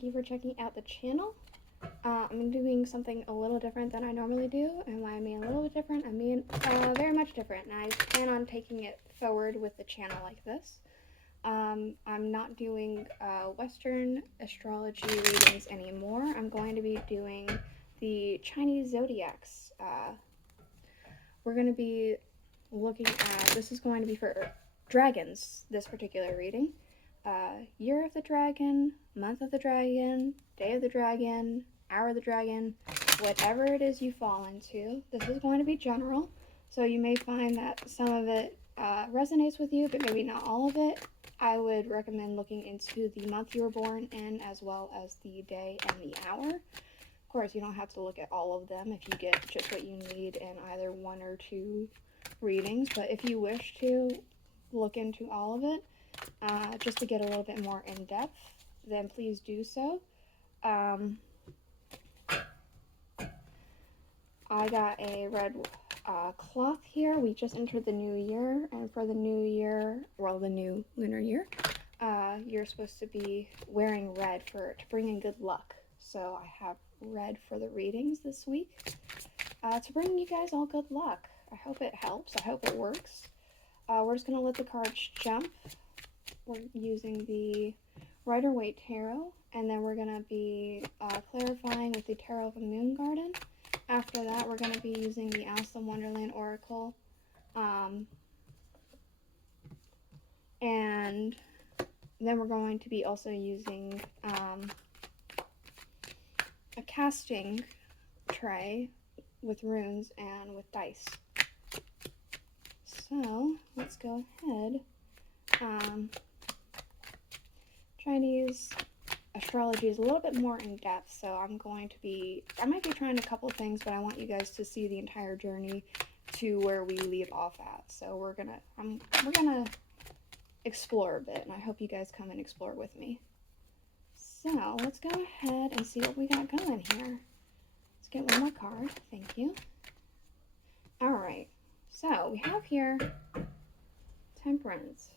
thank you for checking out the channel. I'm doing something a little different than I normally do, and when I mean a little bit different, I mean very much different, and I plan on taking it forward with the channel like this. I'm not doing Western astrology readings anymore. I'm going to be doing the Chinese zodiacs. We're going to be looking at, this is going to be for dragons, this particular reading. Year of the dragon, month of the dragon, day of the dragon, hour of the dragon, whatever it is you fall into. This is going to be general, so you may find that some of it resonates with you, but maybe not all of it. I would recommend looking into the month you were born in, as well as the day and the hour. Of course, you don't have to look at all of them if you get just what you need in either one or two readings, but if you wish to look into all of it, just to get a little bit more in depth, then please do so. I got a red cloth here. We just entered the new year, and for the new year, well, the new lunar year, you're supposed to be wearing red to bring in good luck. So I have red for the readings this week to bring you guys all good luck. I hope it helps. I hope it works. We're just going to let the cards jump. We're using the Rider-Waite tarot, and then we're going to be clarifying with the Tarot of the Moon Garden. After that, we're going to be using the Wonderland Oracle, and then we're going to be also using a casting tray with runes and with dice. So let's go ahead. Chinese astrology is a little bit more in depth, so I might be trying a couple things, but I want you guys to see the entire journey to where we leave off at. So we're gonna explore a bit, and I hope you guys come and explore with me. So let's go ahead and see what we got going here. Let's get one more card. Thank you. All right. So we have here Temperance.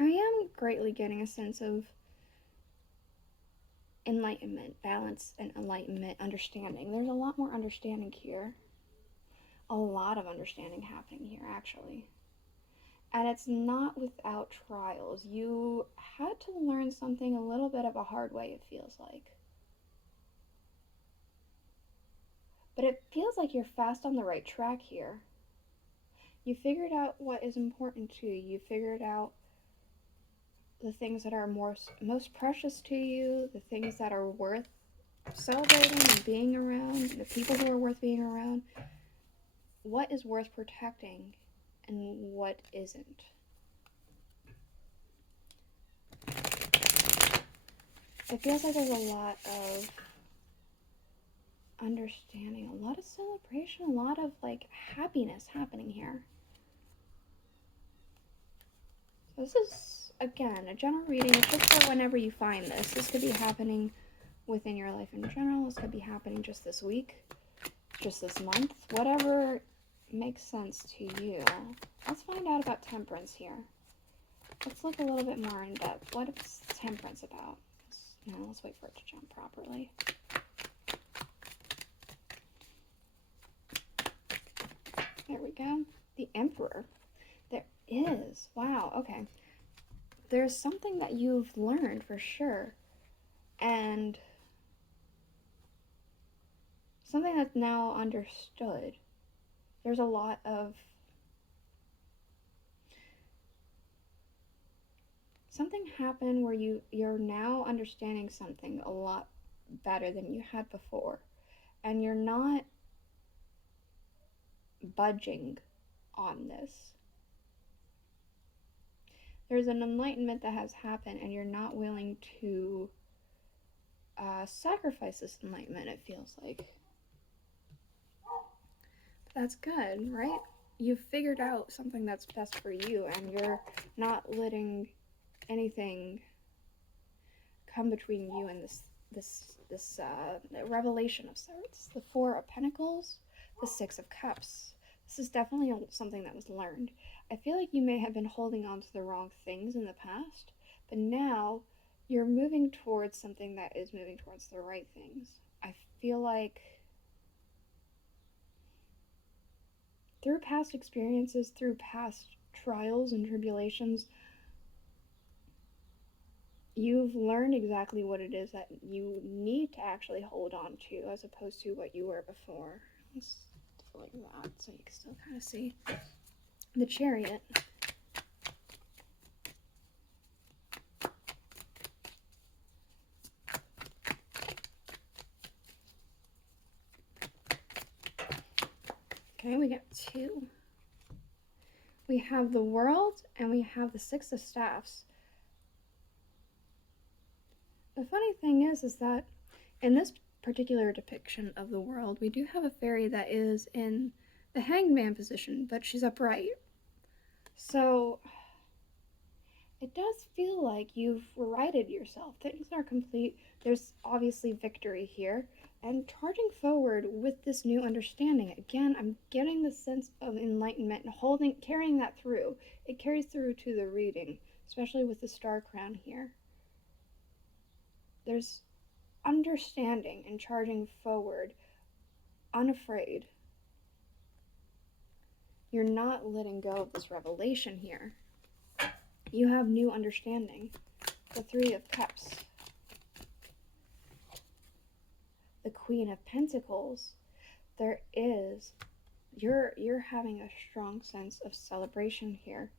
I am greatly getting a sense of enlightenment, balance, and enlightenment, understanding. There's a lot more understanding here. A lot of understanding happening here, actually. And it's not without trials. You had to learn something a little bit of a hard way, it feels like. But it feels like you're fast on the right track here. You figured out what is important to you. You figured out the things that are most precious to you, the things that are worth celebrating and being around, the people who are worth being around, what is worth protecting and what isn't. It feels like there's a lot of understanding, a lot of celebration, a lot of happiness happening here. So this is, again, a general reading. It's just for whenever you find this. This could be happening within your life in general. This could be happening just this week, just this month, whatever makes sense to you. Let's find out about Temperance here. Let's look a little bit more in depth. What is Temperance about? Let's wait for it to jump properly. There we go. The Emperor. There is. Wow, okay. There's something that you've learned for sure. And something that's now understood. There's a lot of something happened where you're now understanding something a lot better than you had before. And you're not budging on this. There's an enlightenment that has happened, and you're not willing to sacrifice this enlightenment, it feels like. But that's good, right? You've figured out something that's best for you, and you're not letting anything come between you and this revelation of sorts. The Four of Pentacles, the Six of Cups, This is definitely something that was learned. I feel like you may have been holding on to the wrong things in the past, but now you're moving towards something that is moving towards the right things. I feel like through past experiences, through past trials and tribulations, you've learned exactly what it is that you need to actually hold on to as opposed to what you were before. Let's do like that so you can still kind of see the Chariot. Okay, we got two. We have the World and we have the Six of Staffs. The funny thing is that in this particular depiction of the World, we do have a fairy that is in the Hangman position, but she's upright. So it does feel like you've righted yourself. Things are complete. There's obviously victory here. And charging forward with this new understanding, again, I'm getting the sense of enlightenment and carrying that through. It carries through to the reading, especially with the star crown here. There's understanding and charging forward, unafraid. You're not letting go of this revelation here. You have new understanding. The Three of Cups. The Queen of Pentacles. You're having a strong sense of celebration here.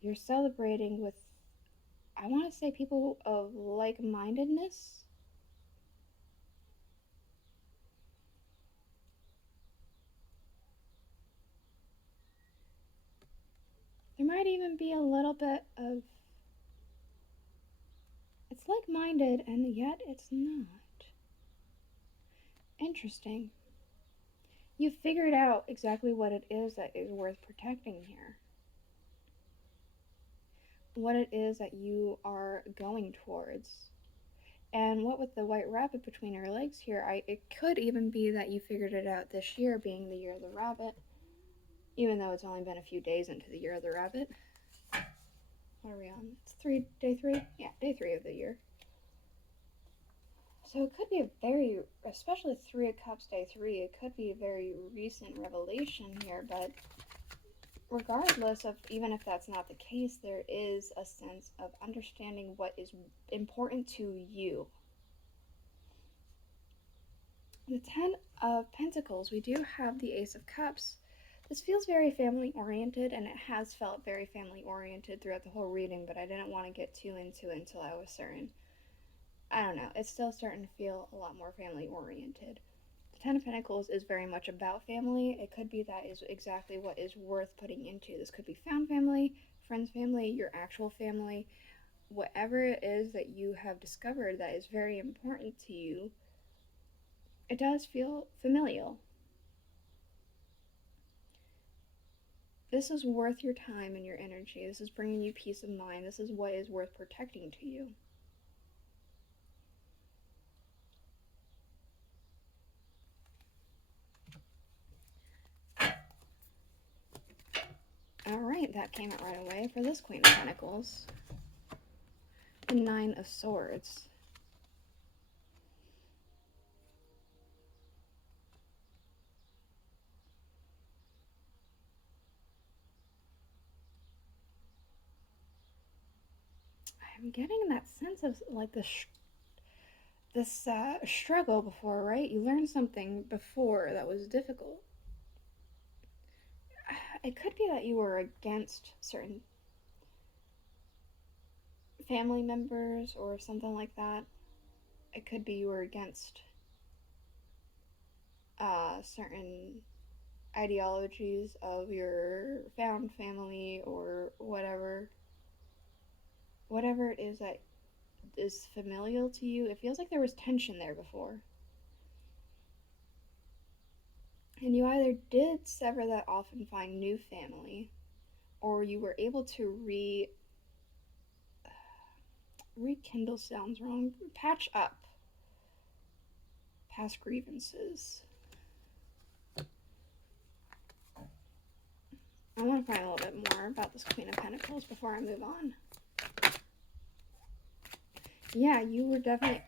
You're celebrating with, I want to say, people of like-mindedness. There might even be a little bit of, it's like-minded and yet it's not. Interesting. You've figured out exactly what it is that is worth protecting here. What it is that you are going towards. And what with the white rabbit between her legs here, it could even be that you figured it out this year, being the year of the rabbit. Even though it's only been a few days into the year of the rabbit. What are we on? It's day three? Yeah, day 3 of the year. So it could be especially Three of Cups day 3, it could be a very recent revelation here, but regardless of, even if that's not the case, there is a sense of understanding what is important to you. The Ten of Pentacles, we do have the Ace of Cups. This feels very family-oriented, and it has felt very family-oriented throughout the whole reading, but I didn't want to get too into it until I was certain. I don't know, it's still starting to feel a lot more family-oriented. The Ten of Pentacles is very much about family. It could be that is exactly what is worth putting into. This could be found family, friends family, your actual family. Whatever it is that you have discovered that is very important to you, it does feel familial. This is worth your time and your energy. This is bringing you peace of mind. This is what is worth protecting to you. Alright, that came out right away for this Queen of Pentacles. The Nine of Swords. I'm getting that sense of like this struggle before, right? You learned something before that was difficult. It could be that you were against certain family members or something like that. It could be you were against certain ideologies of your found family or whatever it is that is familial to you. It feels like there was tension there before. And you either did sever that off and find new family, or you were able to rekindle sounds wrong, patch up past grievances. I want to find a little bit more about this Queen of Pentacles before I move on. Yeah, you were definitely...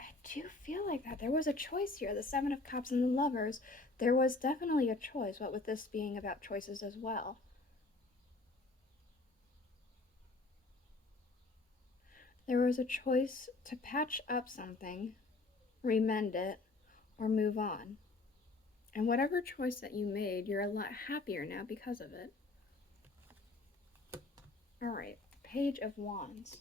I do feel like that. There was a choice here. The Seven of Cups and the Lovers. There was definitely a choice, what with this being about choices as well. There was a choice to patch up something, remend it, or move on. And whatever choice that you made, you're a lot happier now because of it. Alright, Page of Wands.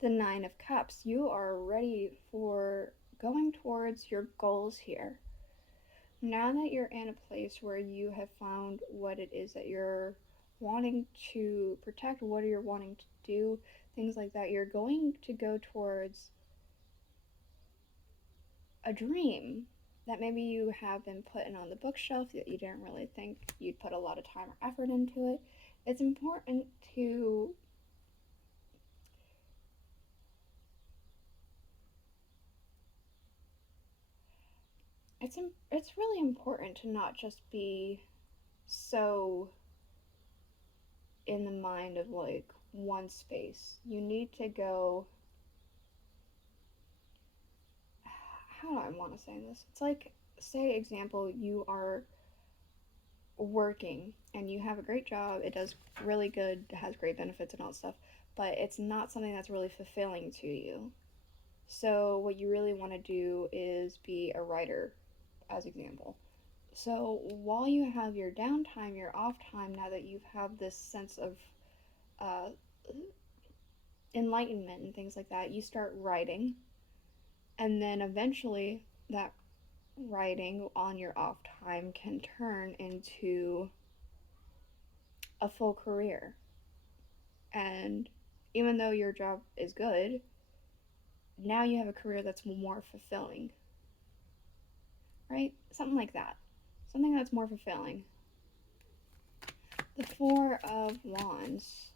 The Nine of Cups. You are ready for going towards your goals here. Now that you're in a place where you have found what it is that you're wanting to protect, what you're wanting to do, things like that, you're going to go towards a dream that maybe you have been putting on the bookshelf that you didn't really think you'd put a lot of time or effort into it. It's important to it's really important to not just be so in the mind of like one space. You need to go, how do I want to say this? It's like, say example, you are working and you have a great job, it does really good, it has great benefits and all that stuff, but it's not something that's really fulfilling to you. So what you really want to do is be a writer, as example. So while you have your downtime, your off time, now that you have this sense of uh, enlightenment and things like that, you start writing, and then eventually that writing on your off time can turn into a full career. And even though your job is good, now you have a career that's more fulfilling. Right? Something like that. Something that's more fulfilling. The Four of Wands.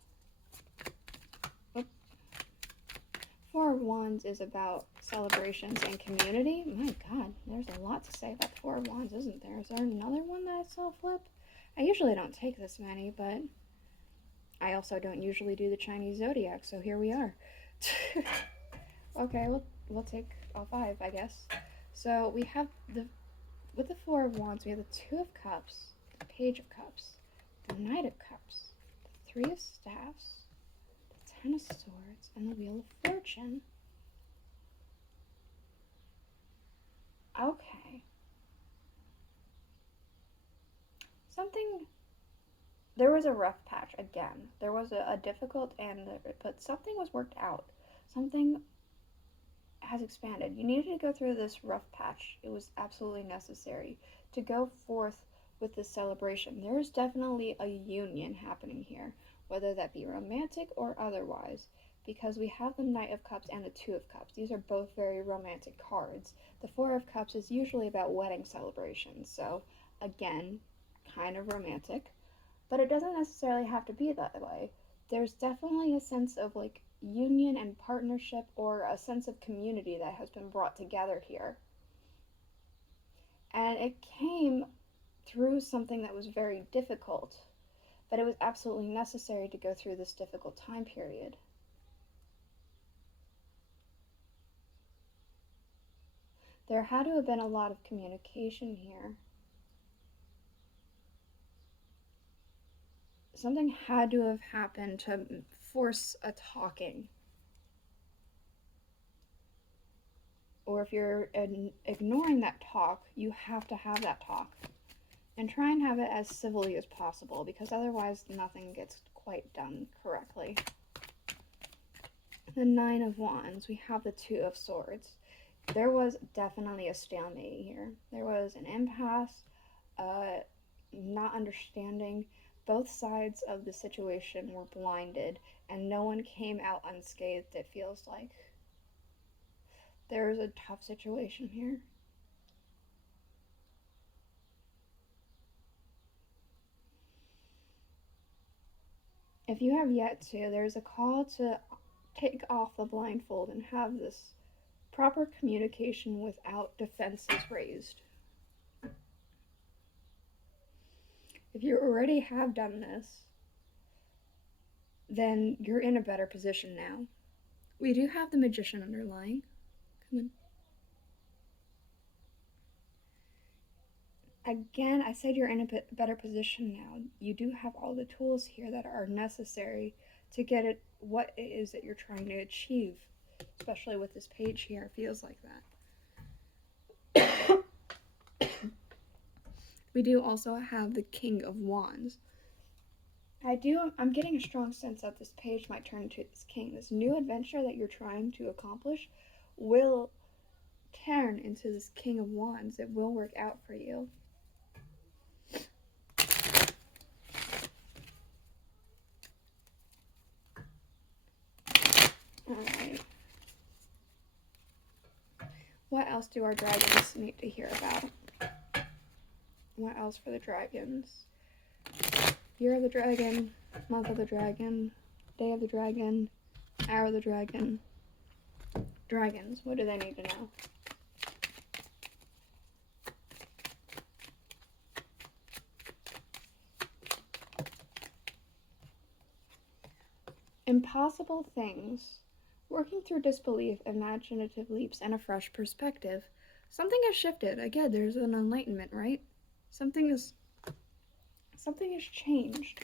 Four of Wands is about celebrations and community. My God, there's a lot to say about the Four of Wands, isn't there? Is there another one that I saw flip? I usually don't take this many, but I also don't usually do the Chinese zodiac, so here we are. Okay, we'll take all five, I guess. So we have with the Four of Wands, we have the Two of Cups, the Page of Cups, the Knight of Cups, the Three of Staffs, the Ten of Swords, and the Wheel of Fortune. Okay. There was a rough patch again. There was a difficult but something was worked out. Something has expanded. You needed to go through this rough patch. It was absolutely necessary to go forth with this celebration. There is definitely a union happening here, whether that be romantic or otherwise, because we have the Knight of Cups and the Two of Cups. These are both very romantic cards. The Four of Cups is usually about wedding celebrations, so again, kind of romantic, but it doesn't necessarily have to be that way. There's definitely a sense of like union and partnership, or a sense of community that has been brought together here. And it came through something that was very difficult, but it was absolutely necessary to go through this difficult time period. There had to have been a lot of communication here. Something had to have happened to force a talking. Or if you're ignoring that talk, you have to have that talk. And try and have it as civilly as possible, because otherwise nothing gets quite done correctly. The Nine of Wands, we have the Two of Swords. There was definitely a stalemate here. There was an impasse, not understanding. Both sides of the situation were blinded, and no one came out unscathed, it feels like. There is a tough situation here. If you have yet to, there's a call to take off the blindfold and have this proper communication without defenses raised. If you already have done this, then you're in a better position now. We do have the Magician underlying. Come on. Again, I said you're in a better position now. You do have all the tools here that are necessary to get it what it is that you're trying to achieve, especially with this page here. It feels like that. We do also have the King of Wands. I'm getting a strong sense that this page might turn into this king. This new adventure that you're trying to accomplish will turn into this King of Wands. It will work out for you. Alright. What else do our dragons need to hear about? What else for the dragons? Year of the dragon, month of the dragon, day of the dragon, hour of the dragon. Dragons, what do they need to know? Impossible things. Working through disbelief, imaginative leaps, and a fresh perspective. Something has shifted. Again, there's an enlightenment, right? Something has changed.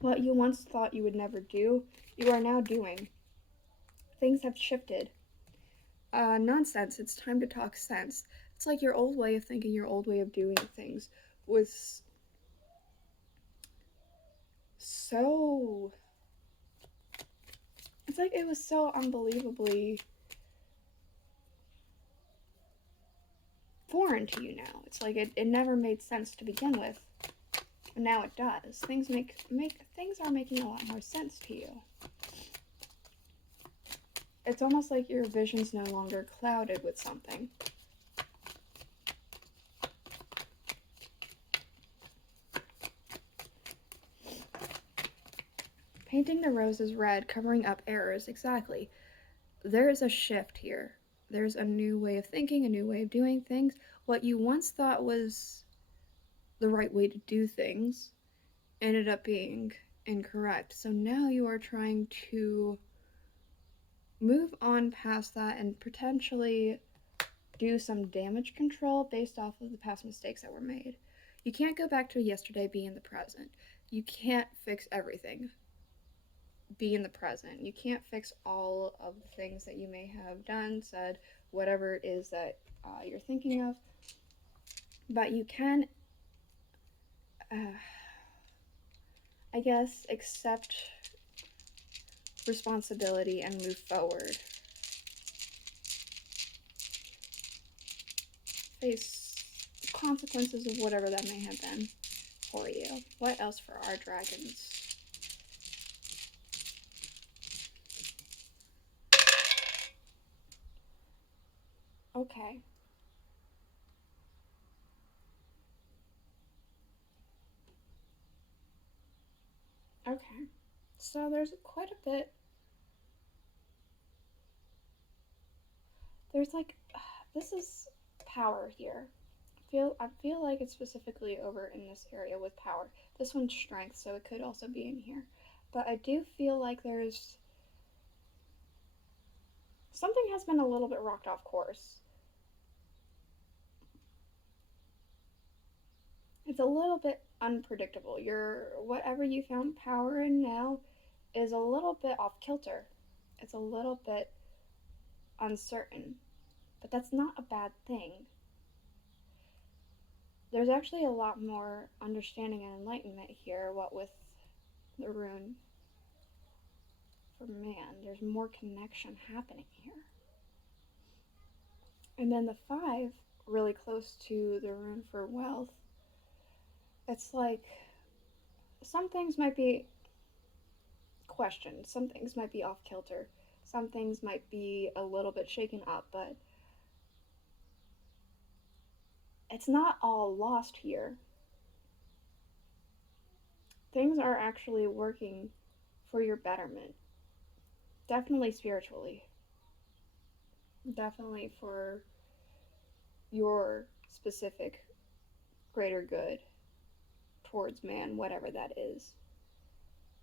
What you once thought you would never do, you are now doing. Things have shifted. Nonsense. It's time to talk sense. It's like your old way of thinking, your old way of doing things was so... It's like it was so unbelievably foreign to you now. It's like it never made sense to begin with. And now it does. Things are making a lot more sense to you. It's almost like your vision's no longer clouded with something. Painting the roses red, covering up errors, exactly. There is a shift here. There's a new way of thinking, a new way of doing things. What you once thought was the right way to do things ended up being incorrect. So now you are trying to move on past that and potentially do some damage control based off of the past mistakes that were made. You can't go back to yesterday, be in the present. You can't fix everything. Be in the present. You can't fix all of the things that you may have done, said, whatever it is that you're thinking of. But you can, I guess, accept responsibility and move forward. Face the consequences of whatever that may have been for you. What else for our dragons? Okay. Okay. So there's quite a bit. There's like, this is power here. I feel like it's specifically over in this area with power. This one's strength, so it could also be in here. But I do feel like there's something has been a little bit rocked off course. It's a little bit unpredictable. Whatever you found power in now is a little bit off kilter. It's a little bit uncertain. But that's not a bad thing. There's actually a lot more understanding and enlightenment here, what with the rune for man. There's more connection happening here. And then the 5, really close to the rune for wealth. It's like some things might be questioned, some things might be off kilter, some things might be a little bit shaken up, but it's not all lost here. Things are actually working for your betterment. Definitely spiritually. Definitely for your specific greater good towards man, whatever that is.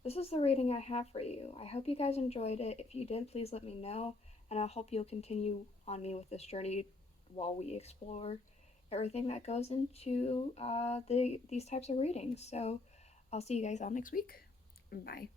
This is the reading I have for you. I hope you guys enjoyed it. If you did, please let me know, and I hope you'll continue on me with this journey while we explore everything that goes into these types of readings. So I'll see you guys all next week. Bye.